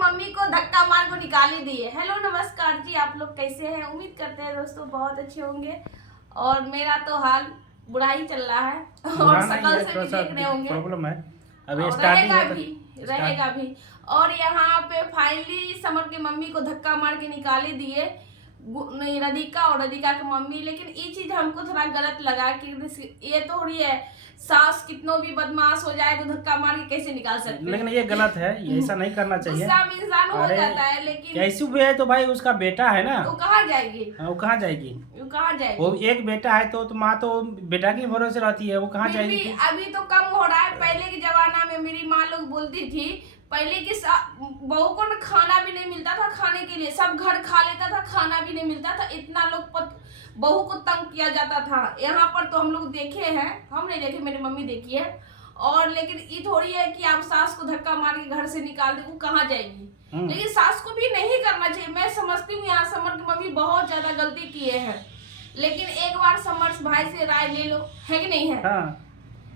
Mummy को धक्का मार को निकाल ही दिए। हेलो नमस्कार जी, आप लोग कैसे हैं? उम्मीद करते हैं दोस्तों बहुत अच्छे होंगे। और मेरा तो हाल बुरा ही चल रहा है और शकल से भी देख रहे होंगे प्रॉब्लम है, अभी स्टार्टिंग स्टार्टिंग रहेगा भी। और यहाँ पे फाइनली समर की मम्मी को धक्का मार के निकाले दिए नहीं राधिका और राधिका की मम्मी। लेकिन ये चीज हमको थोड़ा गलत लगा कि ये तो हो रही है, सास कितनों भी बदमाश हो जाए तो धक्का मार के कैसे निकाल सकते हैं? लेकिन ये गलत है, ये ऐसा नहीं करना चाहिए। गुस्सा में इंसान हो जाता है, लेकिन कैसी भी है तो भाई उसका बेटा है ना, वो कहाँ जाएगी? वो कहाँ जाएगी? वो कहाँ जाएगी? वो एक बेटा है तो माँ तो बेटा के भरोसे रहती है, वो कहाँ फिर जाएगी? भी अभी तो कम हो रहा है। पहले के जमाना में मेरी माँ लोग बोलती थी पहले की बहू को ना खाना भी नहीं मिलता था खाने के लिए, सब घर खा लेता था, खाना भी नहीं मिलता था, इतना लोग बहू को तंग किया जाता था। यहाँ पर तो हम लोग देखे हैं, हम नहीं देखे, मेरी मम्मी देखी है। और लेकिन ये थोड़ी है कि आप सास को धक्का मार के घर से निकाल दे, वो कहाँ जाएगी? लेकिन सास को भी नहीं करना चाहिए। मैं समझती हूँ यहाँ समर की मम्मी बहुत ज्यादा गलती किए हैं, लेकिन एक बार समर भाई से राय ले लो, है कि नहीं है? हाँ,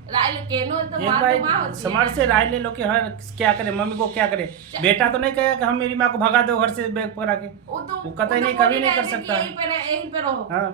राय के नो तो एक भाई समर से राय ले लो कि हाँ क्या करे, मम्मी को क्या करे। बेटा तो नहीं कहेगा कि हम मेरी माँ को भगा दो घर से बैग पकड़ा के, वो कतई नहीं, कभी नहीं कर सकता। यहीं पे रहो। हाँ,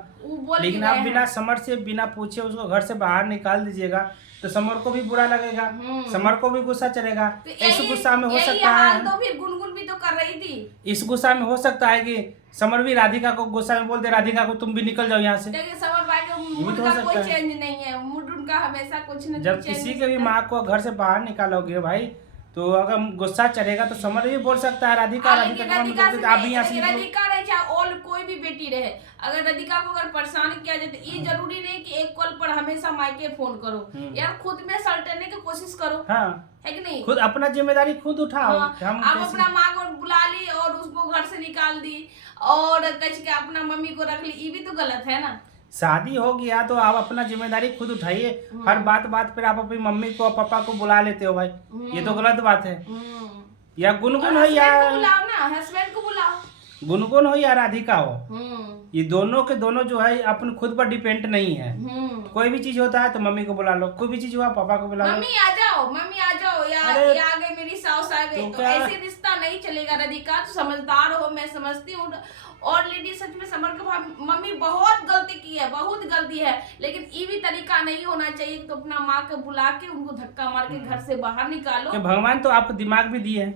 लेकिन आप बिना समर से बिना पूछे उसको घर से बाहर निकाल दीजिएगा तो समर को भी बुरा लगेगा, समर को भी गुस्सा चलेगा। तो इस गुस्सा में हो सकता है तो फिर गुनगुन भी तो कर रही थी, इस गुस्सा में हो सकता है कि समर भी राधिका को गुस्सा में बोल दे, राधिका को तुम भी निकल जाओ यहाँ से। देखिए समर भाई का मूड का कोई चेंज नहीं है, मूड उनका हमेशा कुछ न जब किसी के भी माँ को घर से बाहर निकालोगे भाई, तो अगर गुस्सा चढ़ेगा तो समर भी बोल सकता है राधिका आप भी यहाँ से राधिका रहे चाहे और कोई भी बेटी रहे, अगर राधिका को अगर परेशान किया जाए तो ये जरूरी नहीं कि एक कॉल पर हमेशा मायके फोन करो यार, खुद में सलटने की कोशिश करो। हाँ, है कि नहीं? खुद अपना जिम्मेदारी खुद उठाओ। आप अपना माँ को बुला ली और उसको घर से निकाल दी और कह के अपना मम्मी को रख ली, ये भी तो गलत है ना। शादी हो गया तो आप अपना जिम्मेदारी खुद उठाइए। हर बात पर आप अपनी मम्मी को पापा को बुला लेते हो भाई, ये तो गलत बात है। या गुनगुन हो या बुलाओ ना, हस्बैंड को बुलाओ, गुनगुन हो या राधिका हो, ये दोनों के दोनों जो है अपन खुद पर डिपेंड नहीं है। कोई भी चीज होता है तो मम्मी को बुला लो, कोई भी चीज हुआ पापा को बुला लो, मम्मी आ जाओ या आ गई मेरी सास आ गई, तो ऐसे रिश्ता नहीं चलेगा। राधिका तो समझदार हो, मैं समझती हूँ। और लेडी सच में समर के मम्मी बहुत गलती की है, बहुत गलती है, लेकिन ये भी तरीका नहीं होना चाहिए तो अपना माँ को बुला के उनको धक्का मार के घर से बाहर निकालो। भगवान तो आपको दिमाग भी दिए है,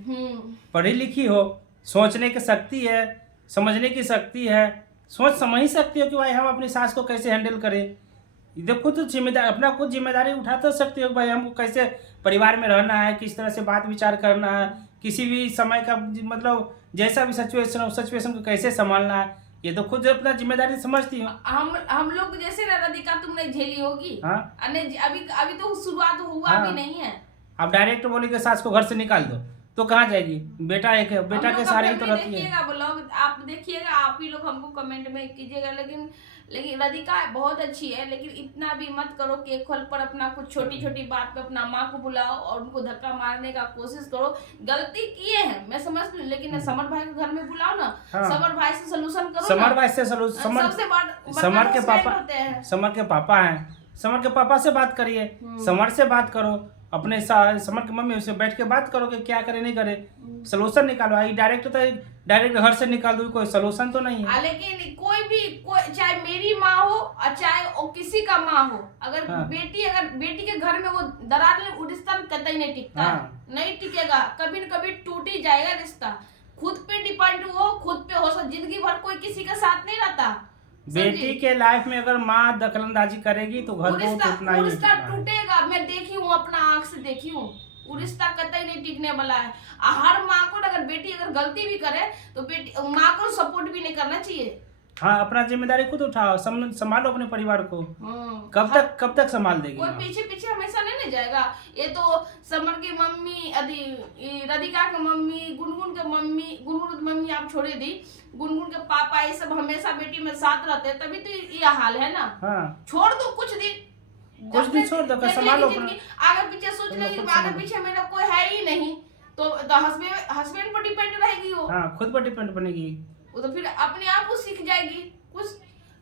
पढ़ी लिखी हो, सोचने की शक्ति है, समझने की शक्ति है, सोच समझ ही सकती हो कि भाई हम अपनी सास को कैसे हैंडल करें। देखो तो जिम्मेदारी अपना खुद जिम्मेदारी उठा तो सकते हो भाई, हमको कैसे परिवार में रहना है, किस तरह से बात विचार करना है, किसी भी समय का मतलब जैसा भी सिचुएशन हो सिचुएशन को कैसे संभालना है, ये तो खुद अपना जिम्मेदारी समझती हो। हम लोग जैसे राधिका तुमने झेली होगी। हाँ? अभी तो शुरुआत हुआ भी नहीं है। अब डायरेक्ट बोले कि सास को घर से निकाल दो तो कहाँ जाएगी? बेटा एक है, बेटा के सारे ही तो रहती है। ब्लॉग आप देखिएगा, आप ही लोग हमको कमेंट में कीजिएगा। लेकिन राधिका बहुत अच्छी है, लेकिन इतना भी मत करो कि एक कॉल पर अपना कुछ छोटी छोटी बात पे अपना माँ को बुलाओ और उनको धक्का मारने का कोशिश करो। गलती किए हैं मैं समझती हूँ, लेकिन समर भाई को घर में बुलाओ ना। समर भाई से सोल्यूशन करो। समर भाई से समर के पापा हैं, समर के पापा से बात करिए, समर से बात करो, अपने समर की मम्मी उससे बैठ के बात करो कि क्या करे नहीं करे, सोल्यूशन निकालो। आई डायरेक्ट घर से निकाल दो, कोई सोल्यूशन तो नहीं है। लेकिन कोई चाहे मेरी माँ हो और चाहे किसी का माँ हो, अगर बेटी के घर में वो दरार ले, वो रिश्ता कतई नहीं टिकता। नहीं टिकेगा, कभी न कभी टूट ही जाएगा रिश्ता। खुद पे डिपेंड हो, खुद पे हो, जिंदगी भर कोई किसी का साथ नहीं रहता। बेटी के लाइफ में अगर माँ दखलंदाजी करेगी तो घर को टूटना ही टूटेगा। मैं देखी हूँ, अपना आँख से देखी हूँ, वो रिश्ता कतई नहीं टिकने वाला है। हर माँ को अगर बेटी अगर गलती भी करे तो बेटी माँ को सपोर्ट भी नहीं करना चाहिए। हाँ, अपना जिम्मेदारी खुद उठाओ, संभालो अपने परिवार को। कब तक संभाल देगी? कोई पीछे हमेशा नहीं जाएगा। ये तो समर की मम्मी, राधिका की मम्मी, गुनगुन की मम्मी आप छोड़े दी, गुनगुन के पापा, ये सब हमेशा बेटी में साथ रहते हैं, तभी तो ये हाल है ना। छोड़ दो कुछ दिन छोड़ दो, संभालो। आगे पीछे सोच रही, आगे पीछे मेरा कोई है ही नहीं, तो हस्बैंड पर डिपेंड रहेगी वो। खुद पर डिपेंड बनेगी वो तो फिर अपने आप वो सीख जाएगी। कुछ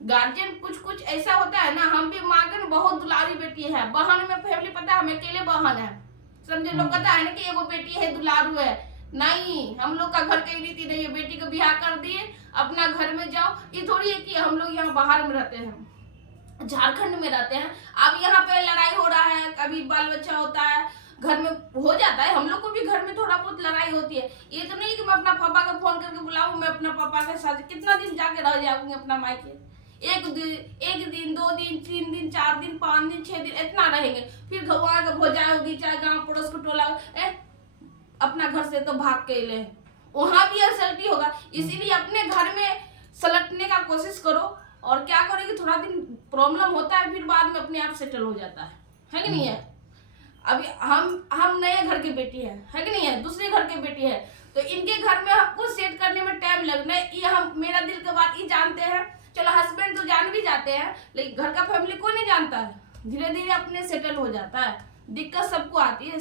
गार्जियन कुछ ऐसा होता है ना, हम भी माँ के बहुत दुलारी बेटी है, बहन में फैमिली पता है, हम अकेले बहन है, समझे। लोग कहता है ना कि एगो बेटी है दुलारू है, नहीं, हम लोग का घर की रीति नहीं है, बेटी को ब्याह कर दिए, अपना घर में जाओ। ये थोड़ी है कि हम लोग यहाँ बाहर में रहते हैं, झारखंड में रहते हैं, अब यहाँ पे लड़ाई हो रहा है, कभी बाल बच्चा होता है, घर में हो जाता है, हम लोग को भी घर में थोड़ा बहुत लड़ाई होती है। ये तो नहीं कि मैं अपना पापा को फोन करके बुलाऊं, मैं अपना पापा के साथ कितना दिन जाके रह जाऊंगी अपना मायके, एक दिन 2 दिन 3 दिन 4 दिन 5 दिन 6 दिन इतना रहेंगे, फिर वहां का भोजा होगी, चाहे गाँव पड़ोस को टोला, अपना घर से तो भाग के ले, वहां भी असल्टी होगा। इसीलिए अपने घर में सलटने का कोशिश करो, और क्या करोगे, थोड़ा दिन प्रॉब्लम होता है, फिर बाद में अपने आप सेटल हो जाता है कि नहीं है। अभी हम नए घर की बेटी है कि नहीं है, दूसरे घर की बेटी है, तो इनके घर में हमको सेट करने में टाइम लगना है। ये हम मेरा दिल की बात ये जानते हैं, चलो हस्बैंड तो जान भी जाते हैं, लेकिन घर का फैमिली कोई नहीं जानता है, धीरे धीरे अपने सेटल हो जाता है। दिक्कत सबको आती है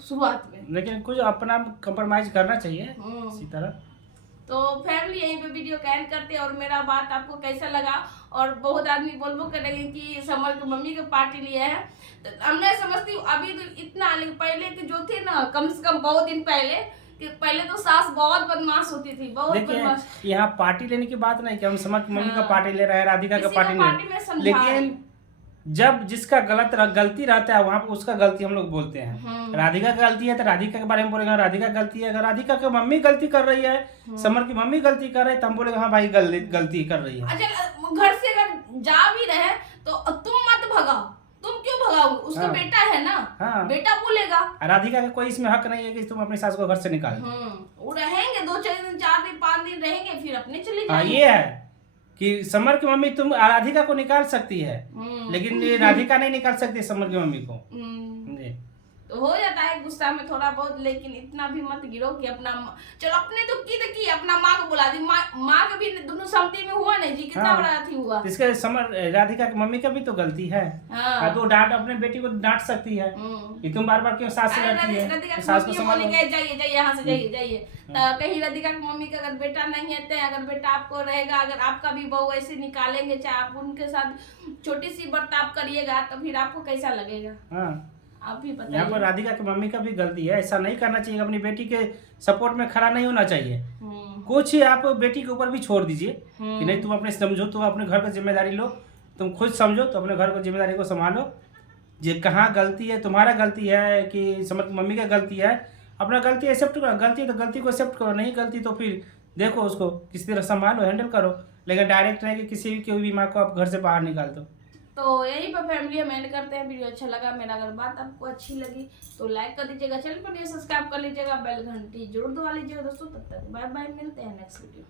शुरुआत में, लेकिन कुछ अपना कंप्रोमाइज करना चाहिए इसी तरह। तो फैमिली यहीं पे वीडियो का एंड करते हैं, और मेरा बात आपको कैसा लगा, और बहुत आदमी बोलबो करेंगे कि समर की मम्मी के पार्टी लिए है, तो हमने समझती हूँ अभी तो इतना, लेकिन पहले के जो थे ना, कम से कम बहुत दिन पहले, कि पहले तो सास बहुत बदमाश होती थी, बहुत बदमाश। यहाँ पार्टी लेने की बात नहीं कि हम समर की मम्मी का पार्टी ले रहे हैं, राधिका का पार्टी में ले, समझा, लेकिन जब जिसका गलती रहता है वहां पे उसका गलती हम लोग बोलते हैं। राधिका का गलती है तो राधिका के बारे में बोलेंगे राधिका गलती है। अगर राधिका की मम्मी गलती कर रही है, समर की मम्मी गलती कर रही है, तो हम बोलेंगे हाँ भाई गलती कर रही है। अच्छा, घर से अगर जा भी रहे तो तुम मत भगाओ, तुम क्यों भगाओगे, उसका बेटा है ना, बेटा बोलेगा। राधिका का कोई इसमें हक नहीं है कि तुम अपनी सास को घर से निकाल। वो रहेंगे 2 दिन 4 दिन 5 दिन रहेंगे, फिर अपने चले जाएंगे। ये है कि समर की मम्मी तुम राधिका को निकाल सकती है, लेकिन ये राधिका नहीं निकाल सकती समर की मम्मी को। तो हो जाता है गुस्सा में थोड़ा बहुत, लेकिन इतना भी मत गिरो कि अपना, चलो अपने तो की अपना माँ को बुला दी, माँ का भी दोनों सहमति में हुआ नहीं जी, कितना बड़ा अथी हुआ। इसके समर राधिका की मम्मी का भी तो गलती है, तो डांट अपने बेटी को डांट सकती है कि तुम बार बार क्यों सास से लड़ती है, सास को संभालो, जाइए यहाँ से जाइए। तो कहीं राधिका की मम्मी का अगर बेटा नहीं है, तो अगर बेटा आपको रहेगा, अगर आपका भी बहू ऐसे निकालेंगे, चाहे आप उनके साथ छोटी सी बर्ताव करिएगा, तो फिर आपको कैसा लगेगा, आप भी बताइए। यहाँ पर राधिका की मम्मी का भी गलती है, ऐसा नहीं करना चाहिए, अपनी बेटी के सपोर्ट में खड़ा नहीं होना चाहिए। कुछ आप बेटी के ऊपर भी छोड़ दीजिए कि नहीं तुम अपने समझो, तुम अपने घर की जिम्मेदारी लो, तुम खुद समझो तो अपने घर की जिम्मेदारी को संभालो। जे कहाँ गलती है, तुम्हारा गलती है कि समर की मम्मी का गलती है, अपना गलती एक्सेप्ट करो, गलती है तो गलती को एक्सेप्ट करो, नहीं गलती तो फिर देखो उसको किसी तरह संभालो, हैंडल करो, लेकिन डायरेक्ट नहीं कि किसी भी माँ को आप घर से बाहर निकाल दो। तो यही पर फैमिली हम एंड करते हैं। वीडियो अच्छा लगा मेरा, अगर बात आपको अच्छी लगी तो लाइक कर दीजिएगा, चैनल पर सब्सक्राइब कर लीजिएगा, बेल घंटी जरूर दबा लीजिएगा दोस्तों। तब तक बाय बाय, मिलते हैं नेक्स्ट वीडियो।